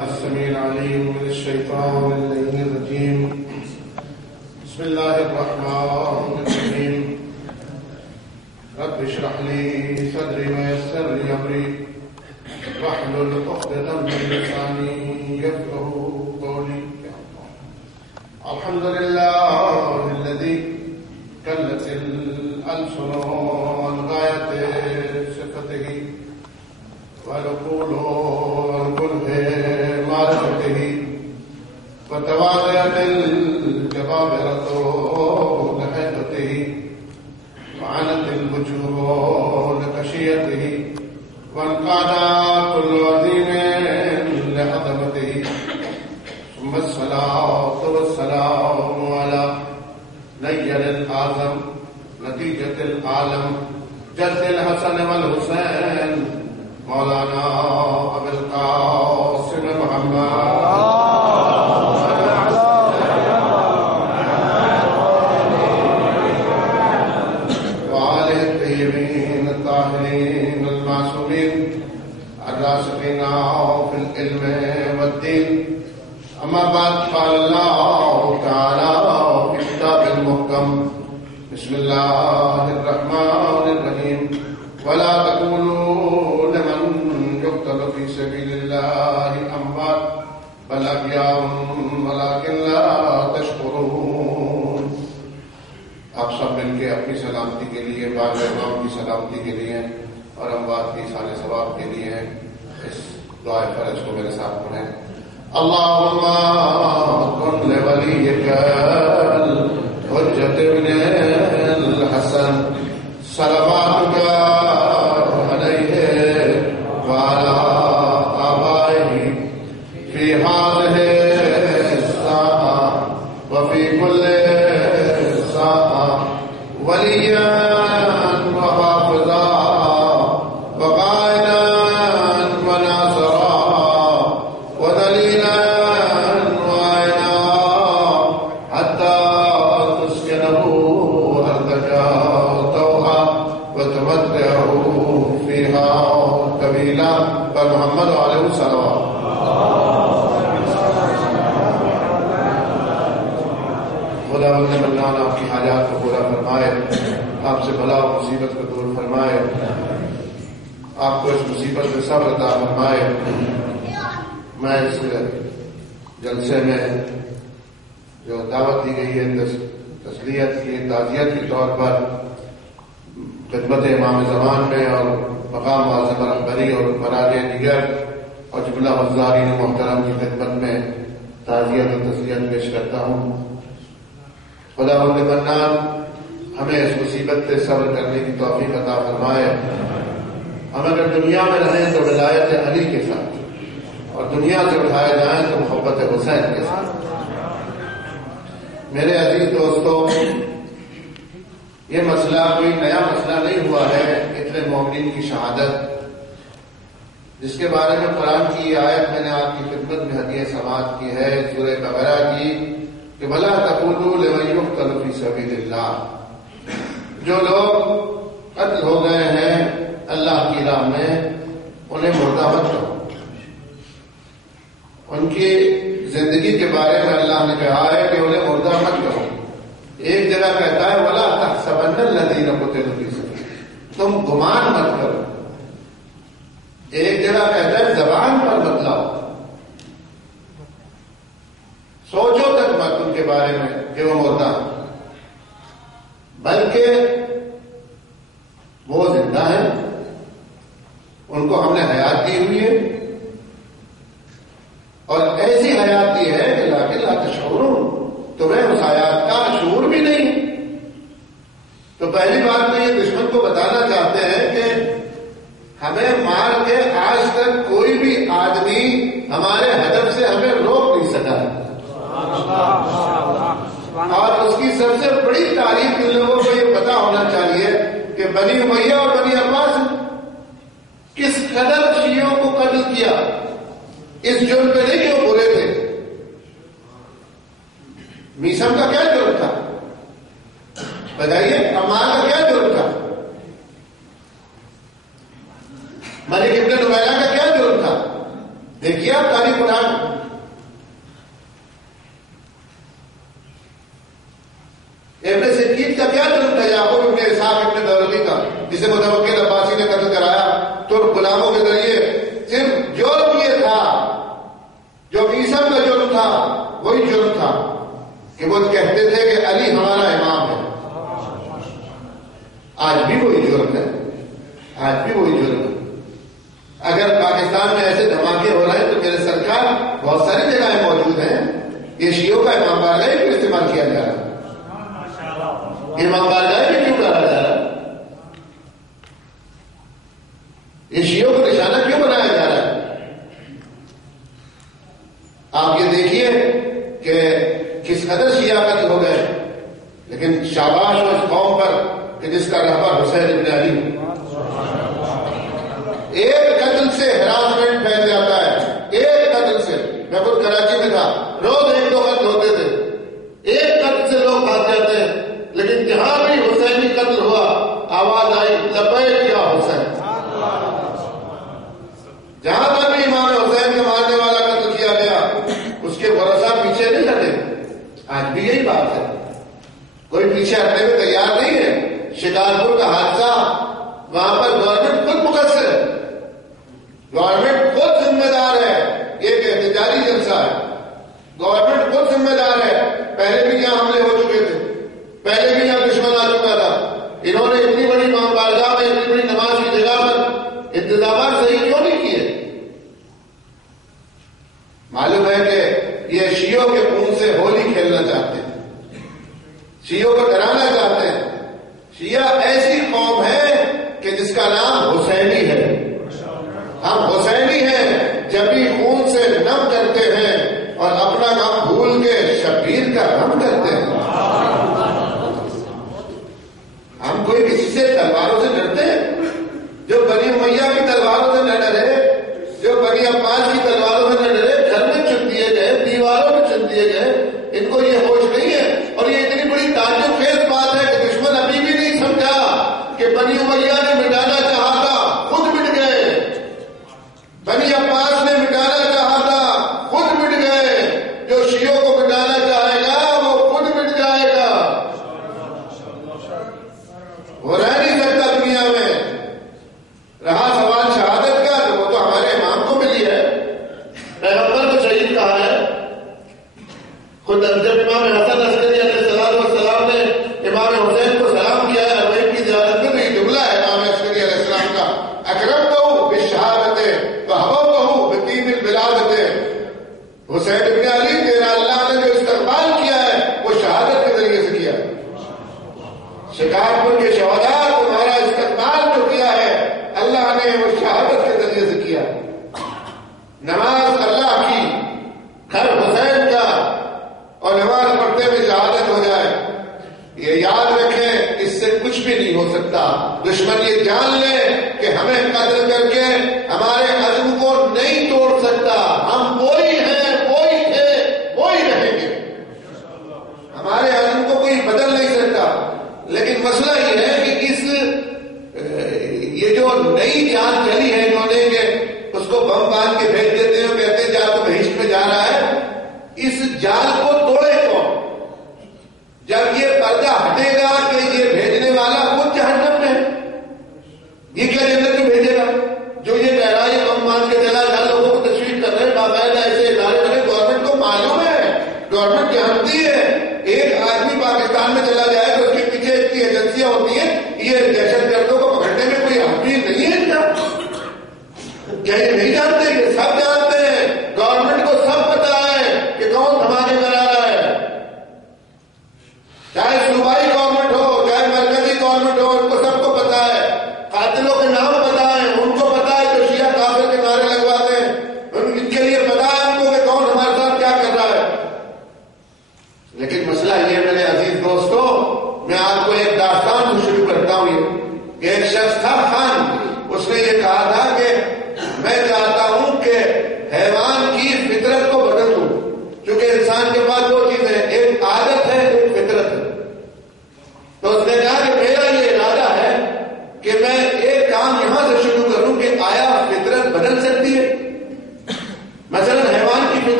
السميع العليم من الشيطان اللعين الرجيم. بسم الله الرحمن الرحيم. رب اشرح لي صدري ويسر لي امري واحلل عقدة من لساني يفقهوا قولي. الحمد لله الذي كلت الألسن عن غاية صفته والعقول عن كنه معرفته وتواضعت الجبابرة لحيطته وعنت الوجوه لخشيته وانقاد كل عظيم لعظمته. ثم الصلاة والسلام على نير الأعظم نتيجة العالم جد الحسن والحسين مولانا ابو القاسم محمد وآله الطيبين الطاهرين المعصومين الراسخين في العلم والدين. أما بعد، قال الله تعالى في كتاب المحكم: بسم الله الرحمن الرحيم. ولا تقولوا لمن يقتل في سبيل الله أموات بل أحياء ولكن لا تشكرون. آپ سب مل کے اپنی سلامتی کے لیے، بعد امام کی سلامتی کے لیے اور اموات کی سال ثواب کے لیے اس دعائے فرض کو میرے ساتھ پڑھیں. اللهم كن لوليك الحجة ابن الحسن صلواتك عليه وعلى آبائه في هذه الساعة وفي كل ساعة وليا وحافظا وقائدا وناصرا ودليلا وعينا حتى تسكنه أرضك طوعا وتمتعه فيها طويلا. محمد علیہ السلام. خدا بند منان آپ کی حاجات کو پورا فرمائے، آپ سے بلا و مصیبت کو دور فرمائے، آپ کو اس مصیبت سے صبر عطا فرمائے. میں اس جلسے میں جو دعوت دی گئی ہے تسلیت کی، تعزیت کے طور پر خدمت امام زمان میں اور مقام معظم رہبری اور مراجع دیگر اور جملہ حضارین محترم کی خدمت میں تعزیت و تسلیت پیش کرتا ہوں. خدا بند منان ہمیں اس مصیبت سے صبر کرنے کی توفیق عطا فرمائے. ہم اگر دنیا میں رہیں تو ولایت علی کے ساتھ، اور دنیا سے اٹھائے جائیں تو محبت حسین کے ساتھ. میرے عزیز دوستوں، یہ مسئلہ کوئی نیا مسئلہ نہیں ہوا ہے. اتنے مومنین کی شہادت جس کے بارے میں قرآن کی آیت میں نے آپ کی خدمت میں ہدیہ سماعت کی ہے، سورہ بقرہ کی، کہ بھلا تقولوا لمن يقتل في سبيل اللہ. جو لوگ قتل ہو گئے ہیں اللہ کی راہ میں انہیں مردہ مت کرو. ان کی زندگی کے بارے میں اللہ نے کہا ہے کہ انہیں مردہ مت کرو. ایک جگہ کہتا ہے وَلَا تَحْسَبَنَّ الَّذِينَ قُتِلُوا فِي سَبِيلِ اللَّهِ، تم گمان مت کرو. ایک جگہ کہتا ہے زبان پر بتلاؤ، سوچو تک مت ان کے بارے میں کہ وہ مردہ، بلکہ وہ زندہ ہیں، ان کو ہم نے حیات دی ہوئی ہے، اور ایسی حیات دی ہے کہ لیکن لا تشعرون، تمہیں اس حیات کا شعور بھی نہیں. تو پہلی بات تو یہ دشمن کو بتانا چاہتے ہیں کہ ہمیں مار کے آج تک کوئی بھی آدمی ہمارے ہدف سے ہمیں روک نہیں سکا. اور اس کی سب سے بڑی تعریف ان لوگوں کو یہ پتا ہونا چاہیے کہ بنی امیہ اور بنی عباس کس قدر شیعوں کو قتل کیا. اس جرم پہ نہیں کہ وہ برے تھے. میسم کا کیا جرم تھا بتائیے؟ عمار کا کیا جرم تھا؟ ملک ابن نمائرہ کا کیا جرم تھا؟ دیکھیے آپ تاریخ قرآن جسے متوکل عباسی نے قتل کرایا ترک غلاموں کے ذریعے، صرف جرم یہ تھا، جو عیسیٰ کا جرم تھا وہی جرم تھا کہ وہ کہتے تھے کہ علی ہمارا امام ہے۔ آج بھی وہی جرم ہے، آج بھی وہی جرم ہے۔ اگر پاکستان میں ایسے دھماکے ہو رہے ہیں تو میرے سرکار بہت ساری جگہیں موجود ہیں، یہ شیعوں کا امام بارگاہ کیوں استعمال کیا جا رہا ہے؟ امام بارگاہ بھی کیوں کہا جا رہا ہے؟ یہ شیعوں کو نشانہ کیوں بنایا جا رہا ہے؟ آپ یہ دیکھیے کہ کس قدر شیعہ قتل ہو گئے، لیکن شاباش ہو اس قوم پر کہ جس کا رہبر حسین ابن علی، ایک قتل سے ہراسمنٹ پھیل جاتا ہے، ایک قتل سے۔ میں خود کراچی میں تھا، روز ایک دو قتل ہوتے تھے، ایک قتل سے لوگ بھاگ جاتے ہیں، لیکن جہاں بھی حسینی قتل ہوا آواز آئی لبیک یا حسین۔ جہاں پر بھی امام حسین کے مارنے والا قتل کیا گیا اس کے ورثہ پیچھے نہیں ہٹے۔ آج بھی یہی بات ہے، کوئی پیچھے ہٹنے میں تیار نہیں ہے۔ شکارپور کا حادثہ، وہاں پر گورنمنٹ خود مقصر ہے، گورنمنٹ خود ذمہ دار ہے، یہ ایک احتجاجی جلسہ ہے، گورنمنٹ خود ذمہ دار ہے۔ پہلے بھی یہاں حملے ہو چکے تھے، پہلے بھی یہاں دشمن آ چکا تھا، انہوں نے اتنی بڑی امام بارگاہ میں اتنی بڑی نماز کی جگہ پر انتظامات صحیح کیوں نہیں کیے؟ معلوم ہے کہ یہ شیعوں کے خون سے ہولی کھیلنا چاہتے ہیں، شیعوں کو ڈرانا چاہتے ہیں۔ شیعہ ایسی قوم ہے کہ جس کا نام حسینی ہے، ہم حسینی ہیں، جب بھی خون سے نم کرتے ہیں اور اپنا غم بھول کے شبیر کا غم کرتے ہیں۔ ہم کوئی کسی سے تلواروں سے ڈرتے ہیں؟ جو بنی امیہ کی تلواروں سے نہ ڈرے، جو بنی عباس کی تلواروں سے نہ ڈرے، گھر میں چن دیے گئے، دیواروں میں چن دیے گئے، ان کو یہ ہوش نہیں ہے۔ اور یہ اتنی بڑی تعجب خیز بات ہے کہ دشمن ابھی بھی نہیں سمجھا کہ بنی امیہ نے مٹانا چاہا تھا، خود مٹ گئے، بنی عباس نے مٹانا چاہا تھا، خود مٹ گئے، جو شیعوں کو مٹانا چاہے گا وہ خود مٹ جائے گا، وہ رہ نہیں سکتا دنیا میں۔ رہا سوال شہادت کا تو وہ تو ہمارے امام کو ملی ہے، پیغمبر کو شہید کہا ہے۔ خود جب امام حسن عسکری علیہ السلام نے امام حسین کو سلام کیا ہے اربعین کی زیارت میں، تو یہ جملہ ہے امام عسکری علیہ السلام کا، اکرمتہ بالشہادت وحببتہ بطیب البلادت۔ حسین ابن علی تیرا اللہ نے جو استقبال کیا ہے وہ شہادت کے ذریعے سے کیا۔ شکارپور کے شہداء تمہارا استقبال جو کیا ہے اللہ نے وہ شہادت کے ذریعے سے کیا۔ نماز اللہ کی، گھر حسین کا، اور نماز پڑھتے میں شہادت ہو جائے، یہ یاد رکھیں، اس سے کچھ بھی نہیں ہو سکتا۔ دشمن یہ جان لے کہ ہمیں قتل کر کے ہمارے عزم کو نہیں توڑ سکتا، ہم وہی ہیں، وہی تھے، وہی رہیں گے، ہمارے عزم کو کوئی بدل نہیں سکتا۔ لیکن مسئلہ یہ ہے کہ یہ جو نئی جان چلی ہے انہوں نے کہ اس کو بم باندھ کے بھیج دیتے ہیں، کہتے ہیں جا تو بہشت میں جا رہا ہے، اس جال کو توڑے کون؟ جب یہ پردہ ہٹے گا کہ یہ بھیجنے والا خود جہنم میں ہے، یہ کیا جنت میں بھیجے گا؟ جو یہ کہہ رہا ہے بم باندھ کے چلا جا، لوگوں کو تشویش کر رہے ہیں، باقاعدہ ایسے ادارے بنے، گورنمنٹ کو معلوم ہے، گورنمنٹ جانتی ہے، ایک آدمی پاکستان میں چلا جائے تو اس کے پیچھے اتنی ایجنسیاں ہوتی ہیں، یہ دہشت گردوں کو پکڑنے میں کوئی حقیق نہیں ہے ان کا۔ کیا یہ نہیں جانتے؟ یہ سب جانتے ہیں، گورنمنٹ کو سب پتا ہے کہ کون دھماکے کرا رہا ہے، چاہے صوبائی گورنمنٹ ہو چاہے مرکزی گورنمنٹ ہو، ان کو سب کو پتا ہے، قاتلوں کے نام پتا ہے، ان کو پتا ہے جو شیعہ کافر کے نعرے لگواتے ہیں، ان کے لیے پتا ہے ان کو کہ کون ہمارے ساتھ کیا کر رہا ہے۔ لیکن مسئلہ یہ میرے عزیز دوستو، میں آپ کو ایک داستان سے شروع کرتا ہوں۔ یہ کہ ایک شخص تھا خان، اس نے یہ کہا تھا کہ میں چاہتا ہوں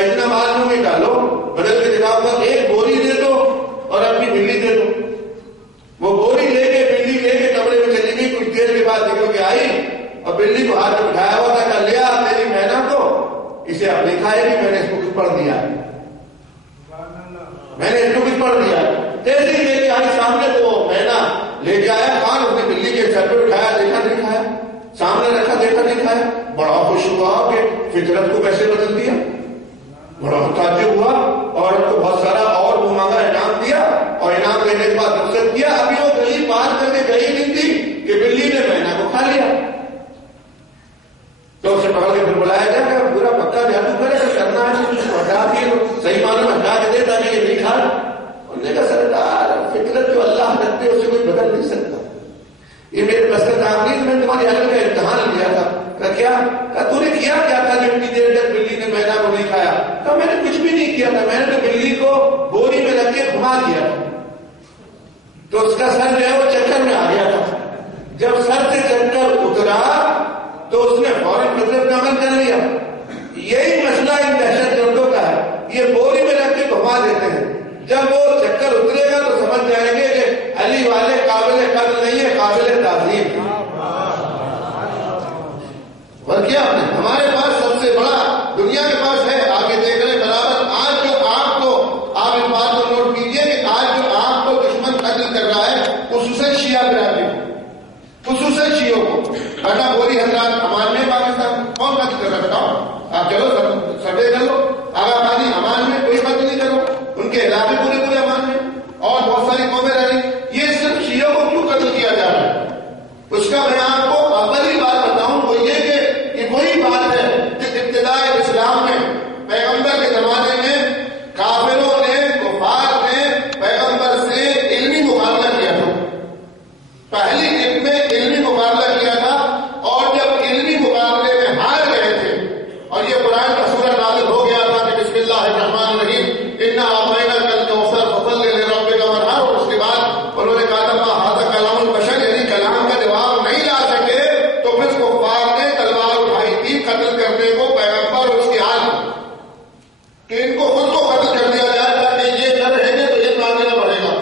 اتنا مال میں ڈالو، بدل کے جگہ پر ایک بوری دے دو اور اپنی بلی دے دو. وہ بوری لے کے بلی لے کے کمرے میں چلی گئی. کچھ دیر کے بعد دیکھو کہ آئی اور بلی کو ہاتھ میں بٹھایا ہوا تھا. کہا لیا میری مینا کو، اسے اب نہیں کھائے گی، میں نے اس کو کچھ پڑھ دیا، میں نے اس کو کچھ پڑھ دیا. تیزی لے کے آئی سامنے تو مینا لے کے آیا. خان اس نے بلی کے سر پہ اٹھایا، دیکھا نہیں کھایا. سامنے رکھا، دیکھا نہیں کھایا. بڑا خوش ہوا کہ فطرت کو کیسے بدل دیا. بڑا متعجب ہوا اور کو بہت سارا اور وہ مانگا، انعام دیا اور انعام دینے کے بعد رخصت کیا. ابھی وہ گلی پار کر کے گئی نہیں تھی کہ بلی نے مینا کو کھا لیا. تو اسے پکڑ کے پھر بلایا گیا کہ پورا پکا جادو کرے کرنا ہے، ہٹا کے صحیح معنی میں ہٹا کے دے تاکہ یہ نہیں کھا. انہوں نے کہا سرکار فطرت جو اللہ رکھتے اسے کوئی بدل نہیں سکتا. یہ میرے بس کا کام نہیں، میں تمہاری حالت کا امتحان لیا تھا. کیا تو نے کیا کیا تھا جو اتنی دیر تک بلی نے مینا کو نہیں کھایا؟ تو میں نے کچھ بھی نہیں کیا تھا، میں نے تو بلی کو بوری میں رکھ کے گھما دیا تھا. تو اس کا سر جو ہے وہ چکر میں آ گیا تھا. جب سر سے چکر اترا تو اس نے فوراً فطرت کا عمل کر لیا. یہی مسئلہ ان دہشت گردوں کا ہے، یہ بوری میں رکھ کے گھما دیتے ہیں. جب وہ چکر اترے گا تو سمجھ جائیں گے کہ علی والے قابل قدر نہیں ہے، قابل تعظیم. اور کیا ہمارے پاس سب سے بڑا دنیا کے پاس ہے، آگے دیکھ رہے برابر. آج جو آپ کو، آپ اس بات کو نوٹ کیجئے کہ آج جو آپ کو دشمن قتل کر رہا ہے خصوصاً شیعہ برادری کو، خصوصاً شیعوں کو. اگر بولی حضرات امان میں پاکستان کون قتل کر رکھتا ہوں؟ آپ چلو سروے کر لو. آغا خانی امان میں کوئی قتل نہیں کرو، ان کے علاقے پورے پورے امان میں اور بہت ساری قومیں رہ رہی. یہ صرف شیعوں کو کیوں قتل کیا جا رہا ہے؟ اس کا میں آپ کو اپنی بات بتاؤں وہ یہ کہ وہی بات ہے جس ابتداء اسلام میں پیغمبر کے زمانے میں کافروں نے، کفار نے پیغمبر سے علمی مقابلہ کیا تھا. پہلی جنگ میں علمی مقابلہ کیا تھا اور جب علمی مقابلے میں ہار گئے تھے اور یہ قرآن کا سورہ نازل ہو گیا تھا کہ بسم اللہ الرحمن الرحیم انا اعطیناک الکوثر فصل لربک وانحر، اور اس کے بعد انہوں نے کہا تھا ما ھذا کلام البشر، یعنی کلام کا جواب نہیں لا سکے تو پھر کفار نے تلوار اٹھائی تھی قتل کرنے کو پیغمبر اور اس کی آل کہ ان کو خود کو قتل کر دیا جائے تاکہ یہ نہ رہیں گے تو یہ آگے نہ بڑھے گا.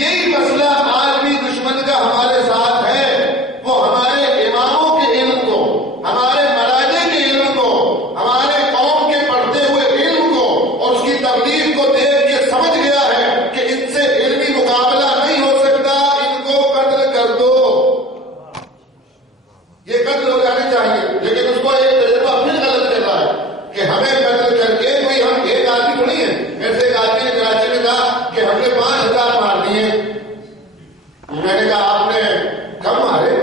یہی مسئلہ آج بھی دشمن کا ہمارے ساتھ ہے. وہ ہمارے اماموں کے علم کو، ہمارے مراجع کے علم کو، ہمارے قوم کے پڑھتے ہوئے علم کو اور اس کی تبلیغ کو دیکھ کے سمجھ گیا ہے کہ ان سے علمی مقابلہ نہیں ہو سکتا، ان کو قتل کر دو. یہ قتل ہو جانے چاہیے. لیکن اس کو ایک تجربہ پھر غلط کہتا ہے کہ ہمیں قتل کر کے کوئی، ہم ایک آدمی کو نہیں ہے. ایسے ایک آدمی نے کراچی میں کہا کہ ہم نے 5000 مار دیے. میں نے کہا آپ نے کم مارے؟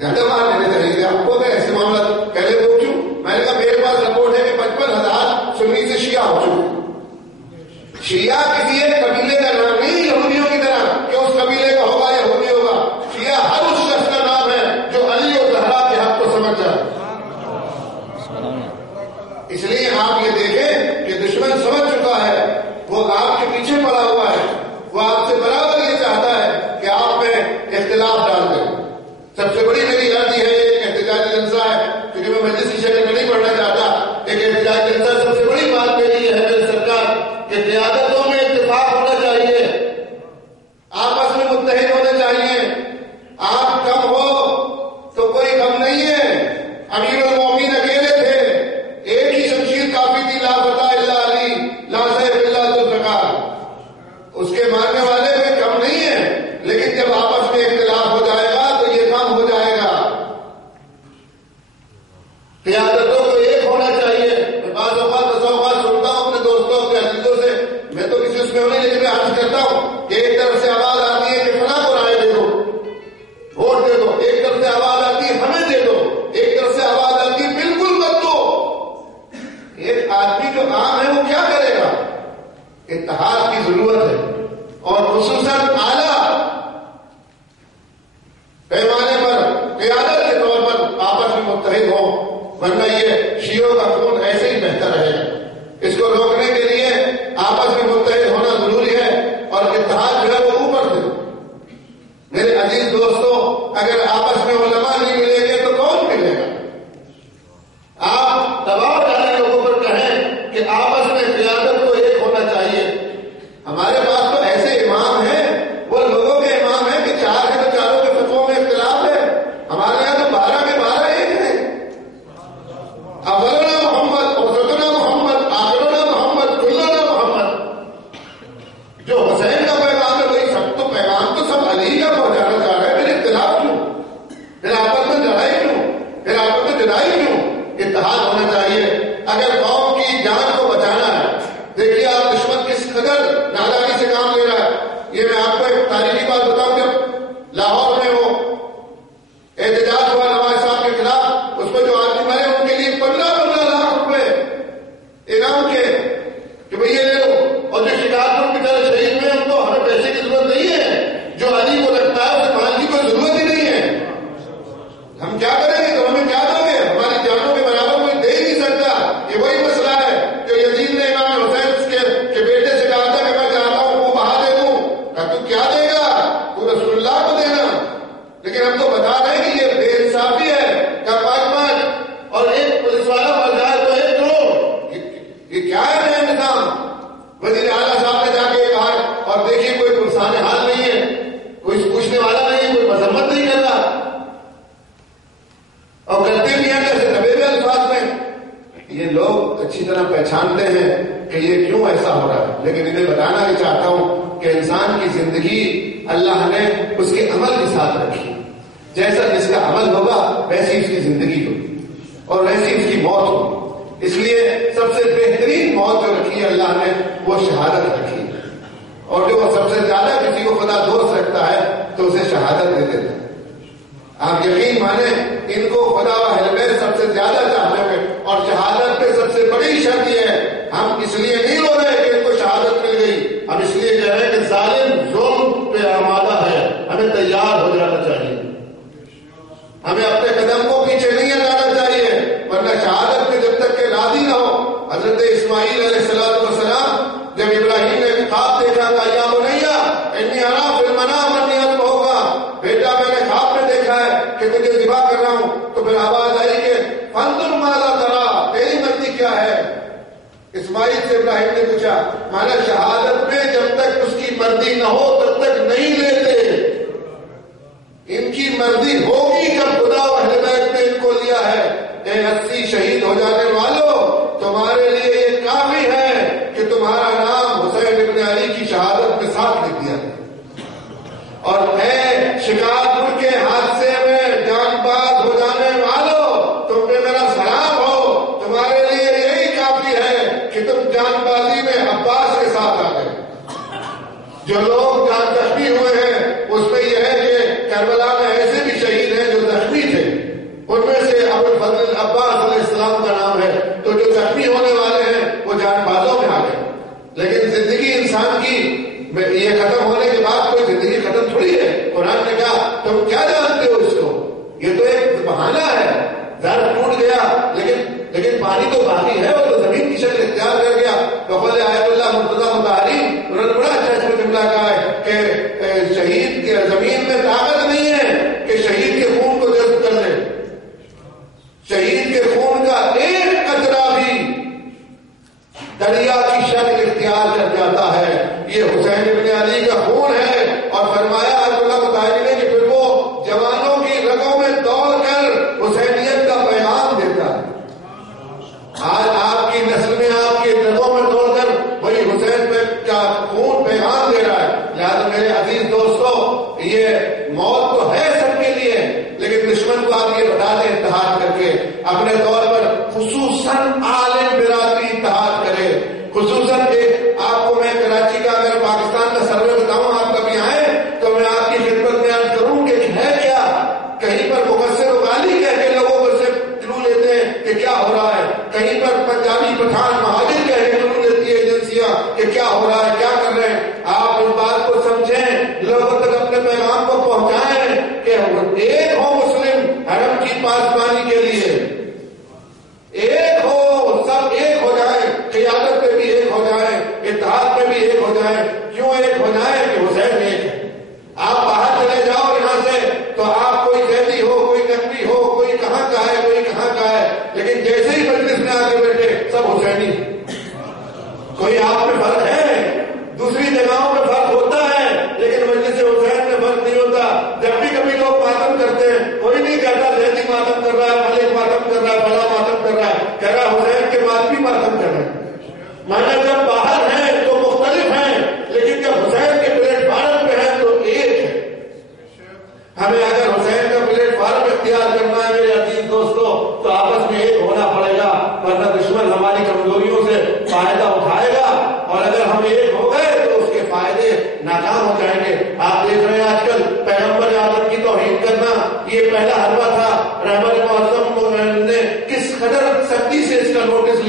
زیادہ مار لینے چاہیے آپ کو. ایسے معاملہ پہلے وہ کیوں؟ میں نے کہا میرے پاس رپورٹ ہے کہ 55,000 سنی سے شیعہ ہو چکے. شیعہ کسی ایک قبیلے کا نام نہیں یہودیوں کی طرح کہ اس قبیلے کا ہوگا یہودی ہوگا. شیعہ ہر اس شخص کا نام ہے جو علی اور زہرا کے حق کو سمجھ جائے. اس لیے آپ یہ دیکھیں کہ دشمن سمجھ چکا ہے، وہ آپ کے پیچھے پڑا ہوا ہے، وہ آپ سے برابر یہ چاہتا ہے کہ آپ میں اختلاف ڈال دیں. سب سے بڑی میری غلطی ہے ایک احتجاجی جلسہ ہے، کیونکہ میں مجلس کی شکل میں نہیں پڑھنا چاہتا. ایک احتجاجی جلسہ سب سے بڑی بات میری یہ ہے میری سرکار کہ قیادتوں میں اتفاق ہونا چاہیے، آپس میں متحد ہونے چاہیے. آپ کم ہو تو کوئی کم نہیں ہے. امیر المومنین اکیلے تھے، ایک ہی شمشیر کافی تھی، لا فتح الا علی لا سیف الا ذوالفقار. اس کے ماننے والے میں کم نہیں ہے، لیکن جب آپس میں اختلاف ہو جائے گا تو یہ کم ہو جائے گا. قیادتوں کو ایک ہونا چاہیے. میں بعض اوقات سنتا ہوں اپنے دوستوں اپنے عزیزوں سے، میں تو کسی اس میں نہیں، لیکن میں عرض کرتا ہوں کہ ایک طرف سے آواز آتی ہے کہ فلاں کو رائے دے دو، ووٹ دے دو. ایک طرف سے آواز آتی ہے ہمیں دے دو. ایک طرف سے آواز آتی ہے بالکل مت دو. ایک آدمی جو عام ہے وہ کیا کرے گا؟ اتحاد کی ضرورت ہے اور خصوصاً اعلیٰ پیمانے پر قیادت کے طور پر آپس میں متحد ہو، ورنہ یہ شیعوں کا خون ایسے ہی بہتا رہے گا. اس کو روکنے کے لیے آپس میں متحد ہونا ضروری ہے اور اتحاد جو ہے وہ اوپر سے. میرے عزیز دوستوں، اگر آپس میں علماء نہیں ملیں گے تو کون ملے گا؟ آپ دباؤ ڈالیں لوگوں پر، کہیں کہ کہ آپس میں قیادت کو ایک ہونا چاہیے. ہمارے پاس تو ایسے امام ہیں، وہ لوگوں کے امام ہیں کہ 4 ہیں تو چاروں کے فتووں میں اختلاف ہے. ہمارے یہاں تو 12 کے 12 ایک ہیں. اولنا محمد، اوسطنا محمد، آخرنا محمد، کلنا محمد. جو حسین کا پیغام ہے وہی سب تو پیغام تو سب علی کا پہنچانا چاہ رہے ہیں. پھر اختلاف کیوں؟ پھر آپس میں لڑائی کیوں؟ پھر آپس میں جدائی کیوں؟ اتحاد ہونا چاہیے اگر قوم کی جان کو بچانا ہے. دیکھیے آپ دشمن کس قدر نادانی سے کام لے رہا ہے. یہ میں آپ کو ایک تاریخی بات بتاؤں. جب لاہور میں وہ احتجاج ہوا نواز صاحب کے خلاف، اس میں جو آدمی مرے ان کے لیے 15 لاکھ روپے انعام کے کہ بھئی یہ لے لو. اور جو شکارپور کی طرح شہید میں ان کو ہمیں پیسے کی ضرورت نہیں ہے. جو علی کو لگتا ہے اسے پانی کی کوئی ضرورت ہی نہیں ہے. ہم کیا کریں گے؟ تو ہمیں کیا دو گے؟ ہماری جانوں کے برابر کوئی دے ہی نہیں سکتا. یہ وہی مسئلہ ہے جو یزید نے امام حسین کے بیٹے سے کہا تھا کہ میں چاہتا ہوں وہ بہا دے دوں. تو کیا دے گا؟ تو رسول اللہ کو دینا. لیکن ہم تو بتا رہے ہیں کہ یہ بے انصافی ہے. کیا 5 اور ایک پولیس والا مر جائے تو 1 کروڑ؟ یہ کیا ہے نیا نظام؟ وزیر اعلیٰ صاحب نے جا کے کہا اور دیکھیے کوئی پرسان حال نہیں ہے، کوئی پوچھنے والا نہیں ہے، کوئی مذمت نہیں کر رہا. اور کرتے بھی ہیں جیسے دبے ہوئے الفاظ میں. یہ لوگ اچھی طرح پہچانتے ہیں کہ یہ کیوں ایسا ہو رہا ہے. لیکن انہیں بتانا بھی چاہتا ہوں کہ انسان کی زندگی اللہ نے اس کے عمل کے ساتھ رکھی. جیسا جس کا عمل ہوگا ویسی اس کی زندگی ہوگی اور ویسی اس کی موت ہوگی. اس لیے سب سے بہترین موت جو رکھی ہے اللہ نے وہ شہادت رکھی. اور جو سب سے زیادہ کسی کو خدا دوست رکھتا ہے تو اسے شہادت دے دیتا ہے. آپ یقین مانیں ان کو خدا و اہل بیت سب سے زیادہ چاہتے ہیں. اور شہادت پہ سب سے بڑی شرط یہ ہے، ہم اس لیے نہیں رو رہے کہ ان کو شہادت مل گئی، ہم اس لیے کہہ رہے ہیں کہ ظالم ظلم پہ آمادہ ہے، ہمیں تیار ہو جانا چاہیے. ہمیں اپنے قدم کو پیچھے نہیں ہٹانا چاہیے، ورنہ شہادت میں جب تک کہ راضی نہ ہو. حضرت اسماعیل علیہ السلام جب ابراہیم نے خواب دیکھا کہ یا بنیا انی ارا فی المنام انی اذبحک، بیٹا میں نے خواب میں دیکھا ہے کہ تجھے ذبح کر رہا ہوں. تو پھر آواز آئی کہ فانظر ماذا تری، تیری مرضی کیا ہے؟ اسماعیل سے ابراہیم نے پوچھا. مانا شہادت میں جب تک اس کی مرضی نہ ہو تب تک نہیں لیتے. ان کی مرضی ہوگی جب خدا و اہل بیت نے ان کو لیا ہے. اے 80 شہید ہو جانے والوں، تمہارے لیے یہ کافی ہے کہ تمہارا نام حسین ابن علی کی شہادت کے ساتھ لکھ دیا. اور اے شکارپور کے حادثے میں جان باز ہو جانے والوں، تم پہ میرا سلام ہو. تمہارے لیے یہی کافی ہے کہ تم جان بازی میں عباس کے ساتھ آ گئے. جو لوگ جان زخمی ہوئے ہیں اس میں یہ ہے کہ کربلا میں ایسے بھی شہید ہیں جو زخمی تھے، ان میں سے ابو الفضل عباس علیہ السلام کا نام ہے. تو جو زخمی ہونے والے ہیں وہ جان بازوں میں آ گئے. لیکن زندگی انسان کی یہ ختم ہونے کے بعد کوئی زندگی ختم تھوڑی ہے. قرآن نے کہا تم کیا جانتے ہو اس کو؟ یہ تو ایک بہانہ ہے. زر ٹوٹ گیا لیکن پانی تو باقی ہے، وہ تو زمین کی شکل اختیار کر گیا. بقول آیت اللہ مرتضیٰ مطہری انہوں نے بڑا اچھا اس میں جملہ کہا ہے کہ شہید کی زمین میں طاقت نہیں ہے کہ شہید کے خون کو جذب کر لے. شہید کے خون کا ایک قطرہ بھی دریا کی شکل اختیار کر جاتا ہے. یہ حسین ابن علی کا خون ہے. اور فرمایا اللہ مطہری نے کہ پھر وہ جوانوں کی رگوں میں دوڑ کر حسینیت کا پیغام دیتا ہے. آج آپ کی نسل میں آپ کی رگوں میں دوڑ کر وہی حسین کا خون پیغام دے رہا ہے. لہٰذا میرے عزیز دوستو، یہ موت تو ہے سب کے لیے، لیکن دشمن کو آپ یہ بتا دیں اتحاد کر کے اپنے طور پر، خصوصاً عالم برادری اتحاد کرے. خصوصاً آپ کو میں کراچی کا اگر پاکستان کا سروے بتاؤں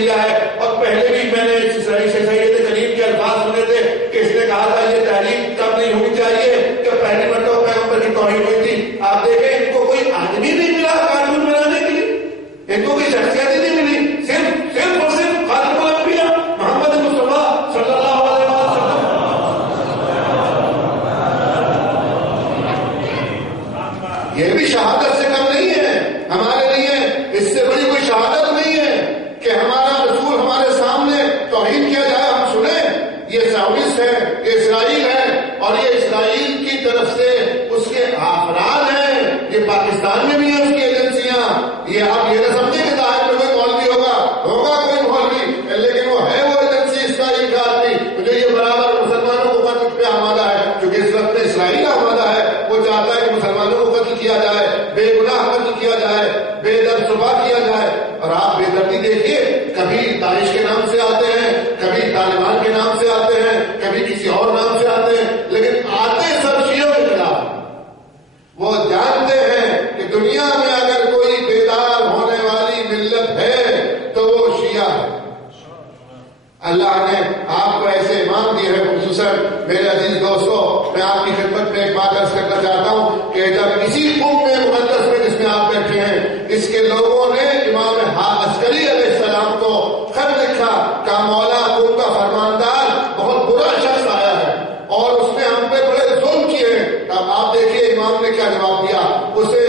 لیا ہے. اور پہلے بھی میں نے سید کریم کے الفاظ سنے تھے کہ اس نے کہا تھا یہ تحریک تب نہیں ہونی چاہیے کہ پہلی مرتبہ پیغمبر کی توہین ہوئی تھی. آپ دیکھیں ان کو کوئی آدمی نہیں ملا قانون بنانے کے لیے, ان کو کوئی شخصیت ہی نہیں ملی, صرف اور صرف خاتم الانبیاء محمد مصطفیٰ صلی اللہ علیہ وسلم. یہ بھی شہادت سے کم نہیں ہے ہمارے لیے. اس سے بڑی کوئی شہادت نہیں ہے کہ ہمارا رسول ہمارے سامنے توہین کیا جائے, ہم سنیں یہ سعودیس ہے, یہ اسرائیل ہے, اور یہ اسرائیل کی طرف سے اس کے افراد ہیں, یہ پاکستان میں بھی ہیں اس کی ایجنسیاں. یہ آپ یہ نہ سمجھیں کہ ظاہر میں کوئی مولوی ہوگا کوئی مولوی, لیکن وہ ہے وہ ایجنسی اسرائیل کا آدمی جو یہ برابر مسلمانوں کو قتل پہ آمادہ ہے, کیونکہ اس وقت میں اسرائیل آمادہ ہے. وہ چاہتا ہے کہ مسلمانوں کو قتل کیا جائے, بے گناہ قتل کیا جائے, بے درد صبح کیا جائے. اور آپ بے دردی دیکھیے, کبھی داعش کے نام سے آتے ہیں, کبھی طالبان کے نام سے آتے ہیں, کبھی کسی اور نام سے آتے ہیں, لیکن آتے سب شیعوں کے خلاف. وہ جانتے ہیں کہ دنیا میں اگر کوئی بیدار ہونے والی ملت ہے تو وہ شیعہ ہے. اللہ نے آپ کو ایسے امام دیے ہیں. خصوصاً میرے عزیز دوستوں, میں آپ کی خدمت میں ایک بات عرض کرنا چاہتا ہوں کہ جب اسی قوم میں مقدس میں جس میں آپ بیٹھے ہیں, اس کے لوگوں نے امام عسکری علیہ السلام کو خط لکھا کہ مولا قوم کا فرماندار بہت برا شخص آیا ہے اور اس نے ہم پہ بڑے ظلم کیے. اب آپ دیکھیے امام نے کیا جواب دیا. اسے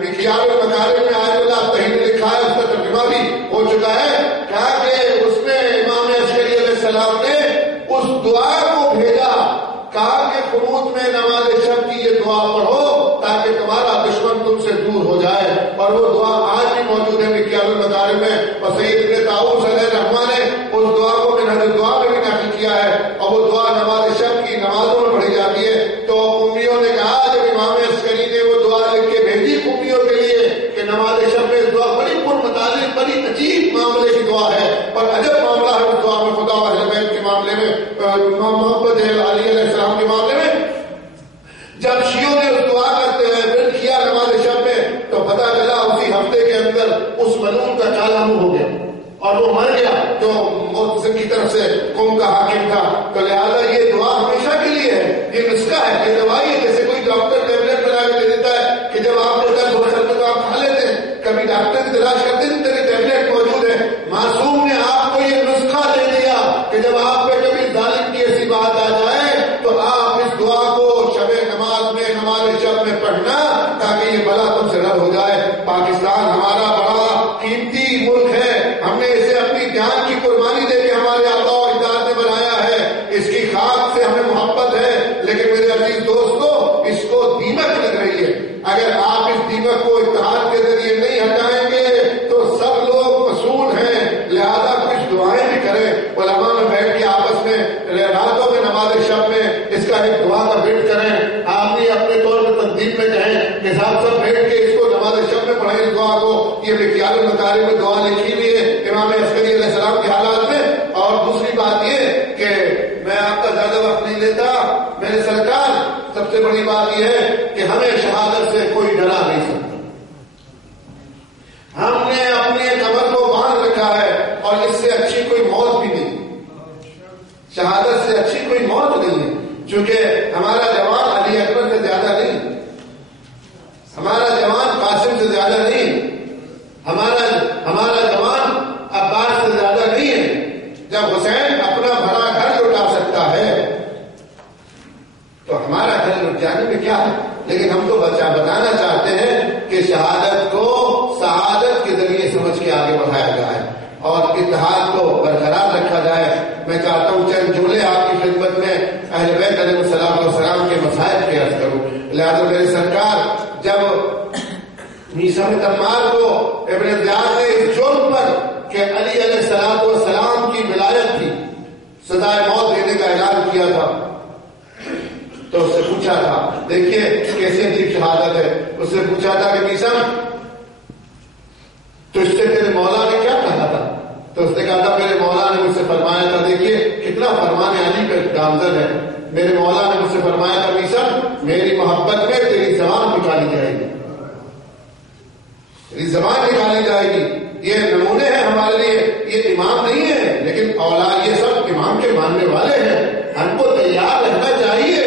مکیال المکارم میں آیت اللہ تحین نے لکھا ہے, اس کا ترجمہ بھی ہو چکا ہے. کہا کہ اس میں امام عسکری علیہ السلام نے اس دعا کو بھیجا, کہا کہ قنوت میں نماز شب کی یہ دعا پڑھو تاکہ تمہارا دشمن تم سے دور ہو جائے. اور وہ دعا آج بھی موجود ہے مکیال المکارم میں, اور سید ابن طاؤس علیہ الرحمہ نے اس دعا کو منہج دعا میں بھی نقل کیا ہے, اور وہ دعا نماز شب کی نمازوں میں پڑھی جاتی ہے. تو امیوں نے کہا جب امام عسکری نے وہ دعا لکھ کے بھیجی امیوں کے لیے کہ نماز شب میں دعا بڑی پرمطالب بڑی عجیب معاملے کی دعا ہے, اور عجب معاملہ ہے اس دعا میں خدا و اہل بیت کے معاملے میں, محمد علی علیہ السلام کے معاملے میں. جب شیعوں نے اس دعا کرتے ہوئے پھر کیا نماز شب میں, تو پتا چلا اسی ہفتے کے اندر اس ملعون کا کالا منہ ہو گیا اور وہ مر گیا جو معتصم کی طرف سے قوم کا حاکم تھا. تو لہٰذا یہ دعا ہمیشہ کے لیے ہے, یہ نسخہ ہے, یہ دوائی ہے. جیسے کوئی ڈاکٹر ٹیبلٹ بنا کے دے دیتا ہے کہ جب آپ کو درد ہو سکتا تو آپ کھا لیتے ہیں, کبھی ڈاکٹر کی تلاش کرتے ہیں تیرے ٹیبلٹ موجود ہے. معصوم نے آپ کو یہ نسخہ دے دیا کہ جب آپ پہ کبھی ظالم کی ایسی بات آ جائے تو آپ اس دعا کو شب نماز میں نماز شب میں پڑھنا تاکہ یہ بلا تم سے رد ہو جائے. پاکستان ہمارا بڑا قیمتی ملک ہے, ہم نے اسے اپنی جان کی قربانی دے کے ہمارے آباء و اجداد نے بنایا ہے, اس کی خاک سے ہمیں محبت ہے. لیکن میرے عزیز دوستو, اس کو دیمک لگ رہی ہے. اگر آپ اس دیمک کو اتحاد کے ذریعے نہیں ہٹائیں گے تو سب لوگ مسئول ہیں. لہذا کچھ دعائیں بھی کریں, علماء میں بیٹھ کے آپس میں راتوں میں نماز شب میں اس کا ایک دعا کا بیٹ کریں. آپ بھی اپنے طور پر تنظیم میں کہیں کہ صاحب سب بیٹھ کے اس کو نماز شب میں پڑھیں اس دعا کو. یہ مکیال المکارم میں دعا لکھی ہوئی ہے امام عسکری علیہ السلام کے حالات میں. اور دوسری بات یہ کہ میں آپ کا زیادہ وقت نہیں لیتا, میرے سرکار سب سے بڑی بات یہ ہے کہ ہمیں شہادت سے کوئی ڈرا نہیں سکتا. ہم نے اپنے کمر کو باندھ رکھا ہے اور اس سے اچھی کوئی موت بھی نہیں, شہادت سے اچھی کوئی موت نہیں ہے. چونکہ ہمارا جوان علی اکبر سے زیادہ نہیں, ہمارا جوان قاسم سے زیادہ نہیں, ہمارا جوان عباس سے زیادہ نہیں ہے. جب حسین اپنا بھرا گھر لٹا سکتا ہے تو ہمارا گھر لٹ جانے میں کیا ہے. لیکن ہم تو بتانا چاہتے ہیں کہ شہادت کو سعادت کے ذریعے سمجھ کے آگے بڑھایا جائے اور اتحاد کو برقرار رکھا جائے. میں چاہتا ہوں چند جملے آپ کی خدمت میں اہل بیت علیہ الصلوۃ والسلام کے مسائل کی عرض کروں. لہٰذا میرے سرکار جب میثم تمار کو ابن زیاد نے اس جرم پر کہ علی علیہ الصلوۃ والسلام کی ولایت تھی, سزائے موت دینے کا اعلان کیا تھا, تو اس سے پوچھا تھا, دیکھیے کیسی عجیب شہادت ہے, اس سے پوچھا تھا کہ میثم تو اس سے تیرے مولا نے کیا کہا تھا؟ تو اس نے کہا تھا میرے مولا نے مجھ سے فرمایا تھا, دیکھیے کتنا فرمان علی پہ گامزن ہے, میرے مولا نے مجھ سے فرمایا تھا میثم میری محبت میں تیری زبان نکالی جائے گی, تیری زبان نکالی جائے گی. یہ نمونے ہیں ہمارے لیے, یہ یہ امام نہیں ہے لیکن اولاد یہ سب امام کے ماننے والے ہیں. ہم کو تیار رہنا چاہیے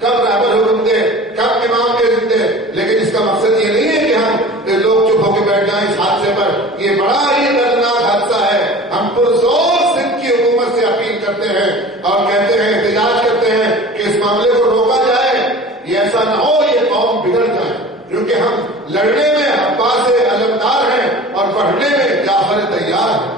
کب رہبر حکم دے کب امام کے حکم دے. لیکن اس کا مقصد یہ نہیں ہے کہ ہم لوگ چپ ہو کے بیٹھ جائیں اس حادثے پر. یہ بڑا ہی دردناک حادثہ ہے. ہم پرزور سندھ کی حکومت سے اپیل کرتے ہیں اور کہتے ہیں احتجاج کرتے ہیں کہ اس معاملے کو روکا جائے. یہ ایسا نہ ہو یہ قوم بگڑ جائے کیونکہ ہم لڑنے میں عباس علمدار ہیں اور پڑھنے میں جعفر تیار ہیں.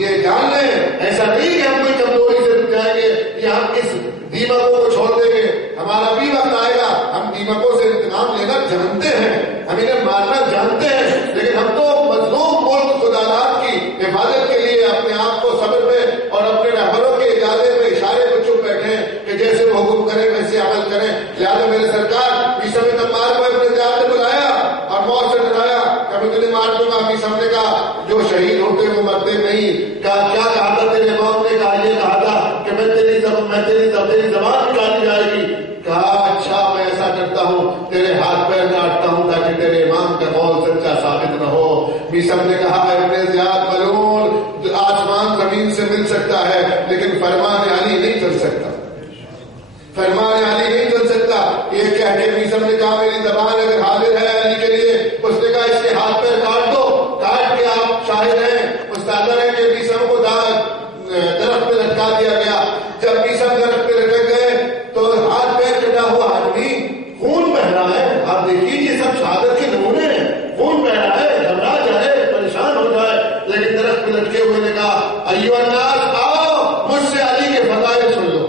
یہ جان لیں ایسا نہیں کہ ہم کوئی کمزوری سے جائیں گے یا ہم اس دیمکوں کو چھوڑ دیں گے. ہمارا بھی وقت آئے گا. ہم دیمکوں سے انتقام لینا جانتے ہیں, ہم انہیں مارنا جانتے ہیں, لیکن ہم تو مظلوم ملک خداداد کی حفاظت کے لیے اپنے آپ کو صبر میں اور اپنے رہبروں کے اجازے میں اشارے پہ چپ بیٹھے ہیں کہ جیسے وہ حکم کریں ویسے عمل کریں. لہٰذا میرے سرکار عیسی بن عمار کو اپنے جان نے بلایا اور موت سے ڈرایا کہ میں تجھے مار دوں گا. عیسی نے کہا جو شہید ہوتے وہ مرتے نہیں. کہا کیا کہا تھا تیرے امام نے؟ کہا یہ کہا تھا کہ تیری زبان نکالی جائے گی. کہا اچھا میں ایسا کرتا ہوں تیرے ہاتھ پیر کاٹتا ہوں تاکہ تیرے امام کا قول سچا ثابت نہ ہو. عیسی نے کہا ابن زیاد ملعون, آسمان زمین سے مل سکتا ہے لیکن فرمان علی نہیں چل سکتا, فرمان علی نہیں چل سکتا. یہ کہہ کے عیسی نے کہا میری زبان اگر حاضر ہے علی کے لیے. اس نے کہا اس کے ہاتھ پیر کاٹ دو. کاٹ کے آپ شاہد ہیں استاد ہیں کہ عیسی کو درخت پہ لٹکا دیا گیا. جب عیسی درخت پہ لٹک گئے تو ہاتھ پیر کٹا ہوا آدمی خون بہ رہا ہے. آپ دیکھیے یہ سب شہادت کے نمونے ہیں. خون بہ رہا ہے, گھبرا جائے, پریشان ہو جائے, لیکن درخت پہ لٹکے ہوئے نے کہا ایھا الناس آؤ مجھ سے علی کے فضائل سن لو.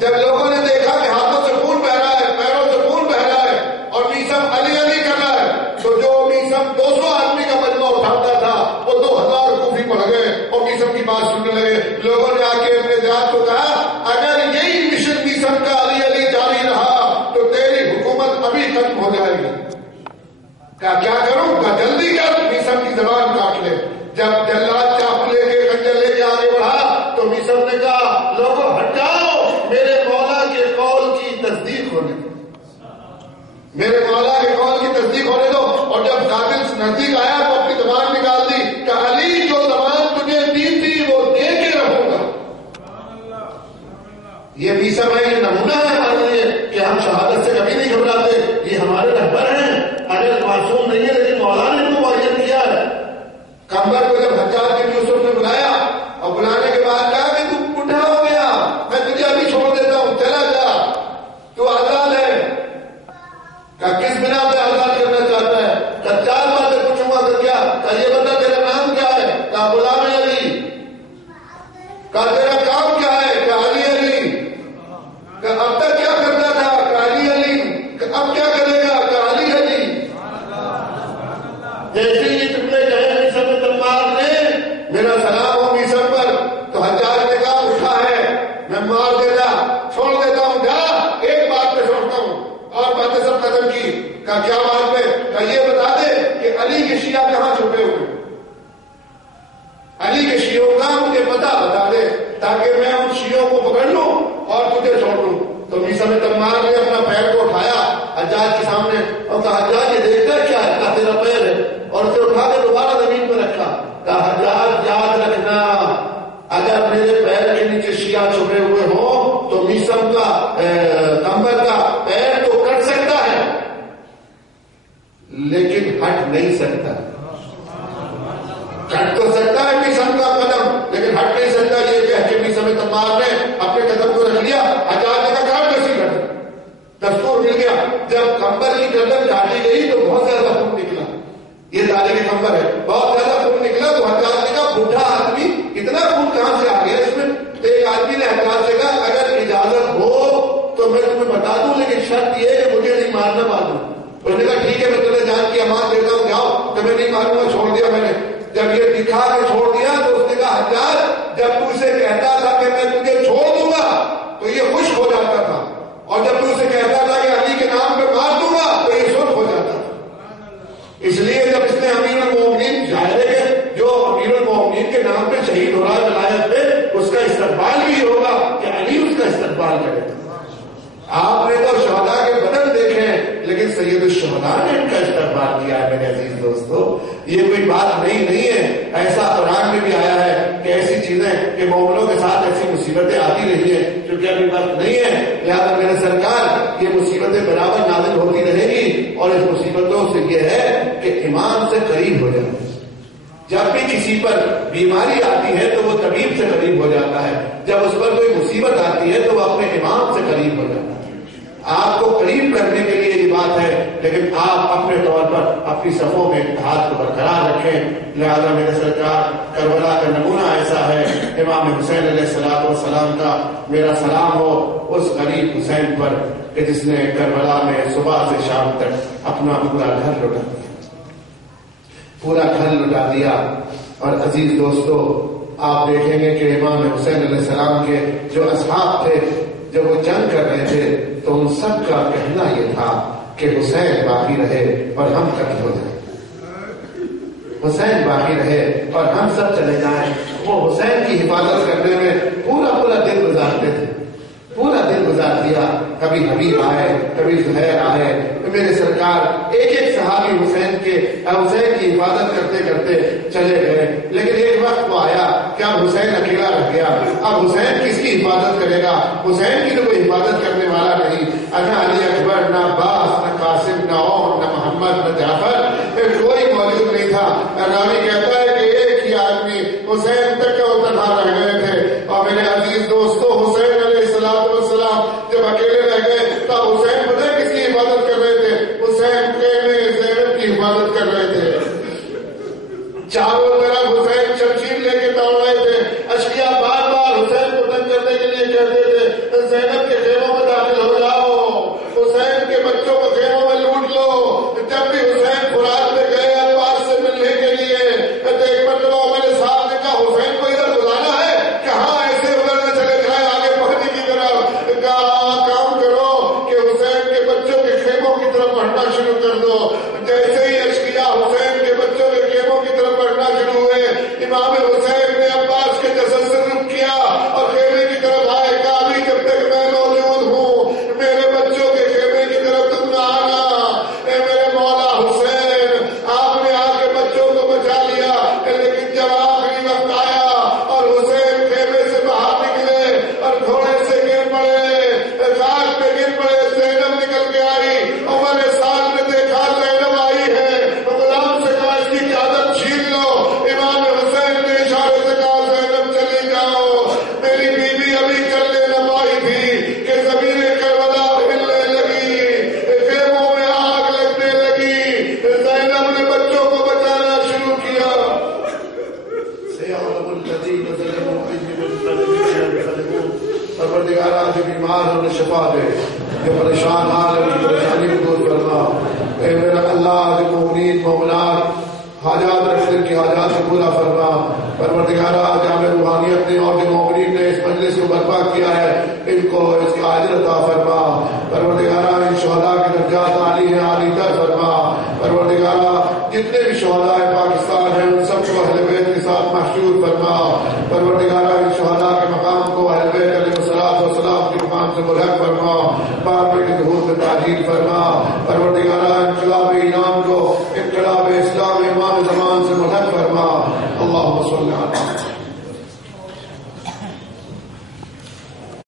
جب لوگوں نے دیکھا کہ ہاتھوں سے خون بہ رہا ہے, پیروں سے خون بہ رہا ہے اور میسم علی علی کر رہا ہے, تو جو میسم 200 آدمی کا مجمع اٹھاتا تھا وہ 2000 کوفی پڑھ گئے اور میسم کی بات سننے لگے. لوگوں نے آ کے اپنے ذات کو کہا اگر یہی مشن میسم کا علی علی جاری رہا تو تیری حکومت ابھی ختم ہو جائے گی. کیا کروں؟ کہا جلدی کر, میسم کی زبان کاٹ لے. جب جلاد چاقو لے کے خنجر لے کے آگے بڑھا تو میسم نے کہا لوگوں ہٹ جاؤ, میرے مولا کے قول کی تصدیق ہونے دو, میرے مولا کے قول کی تصدیق ہونے دو. اور جب قاتل نزدیک آیا تو اپنی زبان نکال دی کہ علی جو زبان تجھے دی تھی وہ دے کے رہوں گا. یہ میسم ہے, یہ نمونہ ہے ہمارے لیے کہ ہم شہادت سے کبھی نہیں گھبراتے. یہ ہمارے رہبر ہیں, اگر معصوم نہیں ہے لیکن مولا نے ان کو معین کیا ہے. کمبر کو جب حجاج بن یوسف نے بلایا اور بلانے کے بعد کہا کہ تو بوڑھا ہو گیا, میں تجھے ابھی چھوڑ دیتا ہوں, چلا جا, تو آزاد ہے. کہا کس بنا پہ آزاد کرنا چاہتا ہے؟ کہا 4 باتیں پوچھوں گا تو کیا؟ کہا یہ بتا تیرا نام کیا ہے؟ کہا غلام علی. کہا تیرا کام کیا ہے؟ کہا علی علی. کہا اب تک کیا کرتا تھا؟ کہا علی علی. کہا اب کیا کرے گا؟ کہا علی علی. جیسے ہی تم نے کہے میسم بن عمار نے میرا سلام ہو میسم پر, تو حجاج نے کہا اٹھا ہے میں مار دیتا, چھوڑ دیتا ہوں, جا ایک بات پہ چھوڑتا ہوں اور باتیں سب ختم کی. کہا کیا بات پہ؟ کہا یہ بتا دے کہ علی کے شیعہ کہاں چھپے ہوئے, علی کے شیعوں کا مجھے پتا بتا دے تاکہ میں ان شیعوں کو پکڑ لوں اور تجھے چھوڑ دوں. تو میسم بن عمار نے اپنا پیر کو اٹھایا حجاج کے سامنے اور کہا حجاج یہ دیکھتا کیا ہے؟ کہا تیرا پیر ہے, اور اسے اٹھا کے دوبارہ زمین پہ رکھا. کہا حجاج یاد رکھنا اگر میرے پیر کے نیچے شیعہ چھپے ہوئے ہوں تو میسم کا کمبر کا پیر تو کٹ سکتا ہے لیکن ہٹ نہیں سکتا. کٹ تو سکتا ہے میسم کا قدم لیکن ہٹ نہیں سکتا. یہ کہہ کے میسم بن عمار نے اپنے قدم کو رکھ لیا. حجاج نے کہا کیسی گردن, دستور مل گیا. جب کمبر کی گردن کاٹی گئی تو بہت زیادہ خون نکلا. یہ تاریخ کمبر ہے, بہت زیادہ خون نکلا. تو حجاج نے کہا بوڑھا آدمی اتنا خون کہاں سے آ گیا اس میں؟ ایک آدمی نے حجاج سے کہا اگر اجازت ہو تو میں تمہیں بتا دوں لیکن شرط یہ ہے کہ مجھے نہیں مارنا معلوم. اس نے کہا ٹھیک ہے میں تمہیں جان کی امان دیتا ہوں, جاؤ. تو میں نہیں ماروں گا, چھوڑ دیا میں نے. جب یہ دکھا کے چھوڑ دیا تو اس نے کہا حجاج جب تو اسے کہتا تھا کہ میں تجھے چھوڑ دوں گا تو یہ خوش ہو جاتا تھا, اور جب تو اسے کہتا تھا کہ علی کے نام پہ مار دوں گا تو یہ سرخ ہو جاتا تھا. اس لیے جب اس نے امیر المومنین ظاہر ہے کہ جو امیر المومنین کے نام پہ شہید ہو رہا ہے ولایت پہ, اس کا استقبال بھی ہوگا کہ علی اس کا استقبال کرے. آپ نے تو شہداء کے بدن دیکھے ہیں لیکن سید الشہداء نے ان کا استقبال کیا ہے. میرے عزیز دوستو, یہ کوئی بات نہیں ہے. ایسا جاتی رہی ہے، کیونکہ ابھی وقت نہیں ہے، لہٰذا میرے سرکار یہ مصیبتیں برابر نازل ہوتی رہے گی، اور اس مصیبتوں سے یہ ہے کہ ایمان سے قریب ہو جائے۔ جب بھی کسی پر بیماری آتی ہے تو وہ طبیب سے قریب ہو جاتا ہے، جب اس پر کوئی مصیبت آتی ہے تو وہ اپنے امام سے قریب ہو جاتا ہے۔ آپ کو قریب کرنے کے لیے یہ بات ہے، لیکن آپ اپنے طور پر اپنی صفوں میں اتحاد کو برقرار رکھیں۔ لہذا میرے سرکار کربلا کا نمونہ ایسا ہے، امام حسین علیہ الصلوۃ والسلام کا میرا سلام ہو اس غریب حسین پر کہ جس نے کربلا میں صبح سے شام تک اپنا پورا گھر لٹا دیا، پورا گھر لٹا دیا۔ اور عزیز دوستو، آپ دیکھیں گے کہ امام حسین علیہ السلام کے جو اصحاب تھے جب وہ جنگ کر رہے تھے تو ان سب کا کہنا یہ تھا کہ حسین باقی رہے اور ہم قتل ہو جائیں، حسین باقی رہے اور ہم سب چلے جائیں۔ وہ حسین کی حفاظت کرنے میں پورا دن گزارتے تھے، پورا دن گزار دیا۔ کبھی حبیب آئے، کبھی زہیر آئے، میرے سرکار ایک صحابی حسین کی حفاظت کرتے کرتے چلے گئے، لیکن ایک وقت وہ آیا کہ اب حسین اکیلا رہ گیا، اب حسین کس کی حفاظت کرے گا؟ حسین کی تو کوئی حفاظت کرنے والا نہیں، نہ علی اکبر، نہ عباس، نہ قاسم، نہ عمر، نہ محمد، نہ جعفر، کوئی موجود نہیں تھا۔ راوی کہتا ہے کہ ایک ہی آدمی حسین تک تنہا رہ گئے تھے۔ اور میرے عزیز دوستو، حسین علیہ السلام جب اکیلے رہ گئے تو حسین پتہ ہے کس کی حفاظت کر رہے تھے؟ حسین زینب کی حفاظت کر رہے تھے۔ چاروں طرف حسین شمشیر لے کے دوڑ رہے تھے، اشقیاء بار بار حسین کو تنگ کرنے کے لیے کہتے تھے زینب کے خیموں میں داخل ہو جاؤ، حسین کے بچوں کو خیموں میں لوٹ لو۔ جب بھی حسین فرات میں گئے عباس سے ملنے کے لیے، ایک مرتبہ میرے ساتھ نے کہا حسین کو ادھر بلانا ہے، کہاں ایسے ادھر نہ چلے جائے آگے پہنچنے کی طرف، کہا کام کرو کہ حسین کے بچوں کے خیموں کی طرف بڑھنا شروع کر دو۔ جیسے ہی اشقیاء حسین کے بچوں کے خیموں کی طرف بڑھنا شروع ہوئے، امام حسین نے عباس کے جسد سے رخ کیا اور خیمے کی طرف آئے، کہا ابھی جب تک میں موجود ہوں میرے بچوں کے خیمے کی طرف تم نہ آنا۔ اے میرے مولا حسین، آپ نے آ کے بچوں کو بچا لیا، لیکن جب آخری وقت آیا اور حسین خیمے سے باہر نکلے اور گھوڑے سے گر پڑے، خاک پہ گر پڑے، زینب نکل کے آئی، عمر سعد نے دیکھا زینب آئی ہے، غلام سے کہا اس کی چادر چھین لو۔ امام حسین نے اشارے سے کہا زینب چلی جاؤ، میری بیوی ابھی چلنے نہ پائی تھی کہ زمین کربلا ہلنے لگی، خیموں میں آگ لگنے لگی، زینب نے بچوں کو بچانا شروع کیا۔ پروردگارا جو بیمار ہیں انہیں شفا دے، جو پریشان حال ہے ان کی پریشانی کو دور فرما۔ اے میرا اللہ، جو مومنین مومنات حاجات رکھتے ان کی حاجات کو پورا فرما۔ پروردگارا جامع روحانیت نے اور جو مومنین نے اس مجلس کو برپا کیا ہے ان کو اس کا اجر عطا فرما۔ پروردگارا ان شہداء کے درجات عالی ہیں، عالی تر فرما۔ پروردگارا جتنے بھی شہداء پاکستان ہیں ان سب کو اہل بیت کے ساتھ محشور فرما۔ پروردگارا ان شہداء کے مقام کو اہل بیت علیہ الصلوۃ والسلام کے مقام سے ملحق فرما، بعد میں ظہور میں تاجیل فرما۔ پروردگارا انقلاب ایران کو انقلاب اسلام امام زمان سے ملحق فرما۔ اللہم صلی علی